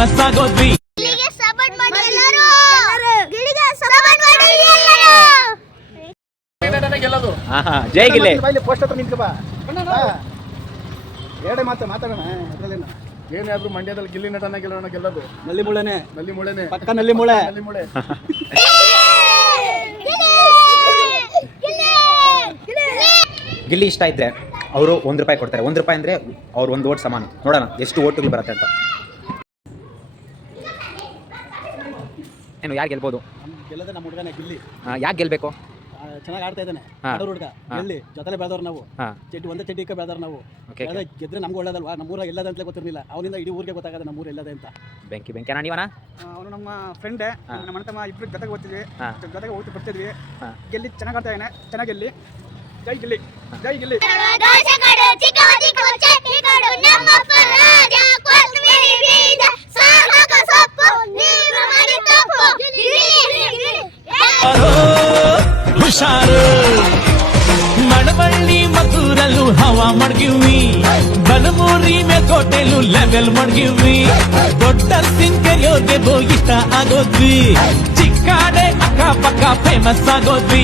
Famous ಆಗೋದ್ವಿ. ಜೈ ಗಿಲ್ಲಿ. ಎರಡೇ ಮಾತಾಡೋಣ ಅದ್ರಲ್ಲೇನು ಏನಾದ್ರು ಮಂಡ್ಯದಲ್ಲಿ ಗಿಲ್ಲಿ ನಟನ ಗೆಲ್ಲೋದು ನಲ್ಲಿ ಮುಳೆನೆ ಪಕ್ಕ ನಲ್ಲಿ ಮುಳೆ. ಗಿಲ್ಲಿ ಇಷ್ಟ ಇದ್ರೆ ಅವರು ₹1 ಕೊಡ್ತಾರೆ. ₹1 ಅಂದರೆ ಅವ್ರು 1 ಓಟ್ ಸಮಾನ. ನೋಡೋಣ ಎಷ್ಟು ಓಟುಗಳು ಬರುತ್ತೆ ಅಂತ. ಏನು ಯಾರು ಗೆಲ್ಬೋದು? ಗೆಲ್ಲದೆ ನಮ್ಮ ಹುಡುಗನೇ ಗಿಲ್ಲಿ. ಯಾಕೆ ಗೆಲ್ಲಬೇಕು? ಚೆನ್ನಾಗಿ ಆಡ್ತಾ ಇದ್ದಾನೆ. ಹುಡುಗ ಗೆಲ್ಲಿ ಜೊತೆಲೆ ಬೆಳೆದವ್ರು ನಾವು. ಒಂದೇ ಚಡ್ಡಿಕ್ಕೆ ಬೆಳೆದವ್ರು ನಾವು. ಗೆದ್ರೆ ನಮ್ಗೆ ಒಳ್ಳೇದಲ್ವಾ? ನಮ್ಮೂರ ಎಲ್ಲದ ಅಂತಲೇ ಗೊತ್ತಿರಲಿಲ್ಲ. ಅವನಿಂದ ಇಡೀ ಊರಿಗೆ ಗೊತ್ತಾಗದೆ ನಮ್ಮೂರು ಎಲ್ಲದೆ ಅಂತ. ಬೆಂಕಿ ಅಣ್ಣ ನೀವನ? ಅವನು ನಮ್ಮ ಫ್ರೆಂಡೇ. ನಮ್ಮ ಅಣ್ಣ ಇಬ್ರು ಜೊತೆಗೆ ಓದ್ತಿದ್ವಿ, ಜೊತೆಗೆ ಹೋಗ್ತಿ ಬರ್ತಿದ್ವಿ. ಗೆಲ್ಲಿ ಚೆನ್ನಾಗಿ ಆಡ್ತಾ ಇದ್ದಾನೆ. ಚೆನ್ನಾಗಿ ಗೆಲ್ಲಿ. ಜೈ ಗಿಲ್ಲಿ, ಜೈ ಗಿಲ್ಲಿ. ಹುಷಾರು ಮಳವಳ್ಳಿ ಮದ್ದೂರಲ್ಲೂ ಹವಾ ಮಡ್ಗಿವಿ, ಬಲಮೂರಿ ಮೇಲ್ಕೋಟೆಲು ಲೆವೆಲ್ ಮಡ್ಗಿವಿ, ದೊಡ್ಡ ಸಿಂಕರಿಯೋರ್ಗೆ ಇಷ್ಟ ಆಗೋದ್ವಿ, ಚಿಕ್ಕಾಡೆ ಅಕ್ಕ ಪಕ್ಕ ಫೇಮಸ್ ಆಗೋದ್ವಿ.